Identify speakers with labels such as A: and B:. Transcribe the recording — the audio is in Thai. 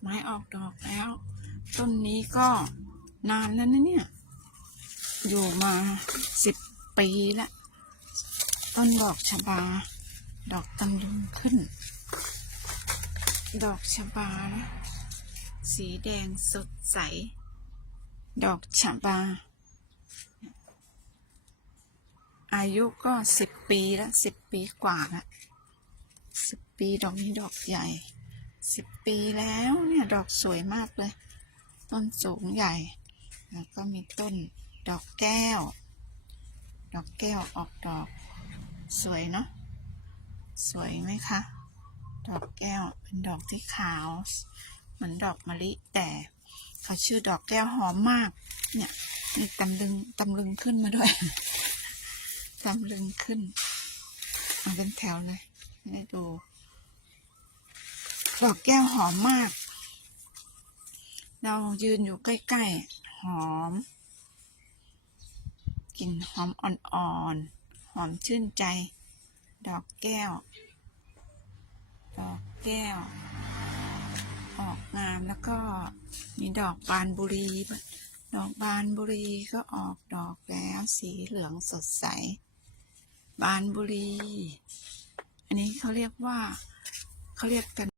A: ไม้ออกดอกแล้ว ต้นนี้ก็นานแล้วนะเนี่ย อยู่มาสิบปีละต้นดอกชบา ดอกตำลึงขึ้น ดอกชบา สีแดงสดใส ดอกชบา อายุก็สิบปีละสิบปีกว่าละสิบปีดอกนี้ดอกใหญ่ สิบปีแล้วเนี่ยดอกสวยมากเลย ต้นสูงใหญ่ แล้วก็มีต้นดอกแก้ว ดอกแก้วออกดอก สวยเนาะสวยไหมคะ ดอกแก้วเป็นดอกที่ขาวเหมือนดอกมะลิแต่เขาชื่อดอกแก้วหอมมาก เนี่ยมีตำลึงตำลึงขึ้นมาด้วยตำลึงขึ้น เอาเป็นแถวเลยให้ดู ดอกแก้วหอมมาก เรายืนอยู่ใกล้ๆ หอม กลิ่นหอมอ่อนๆ หอมชื่นใจ ดอกแก้ว ดอกแก้ว ออกงามแล้วก็มีดอกบานบุรี ดอกบานบุรีก็ออกดอกแล้วสีเหลืองสดใส บานบุรี อันนี้เขาเรียกว่าเขาเรียกกัน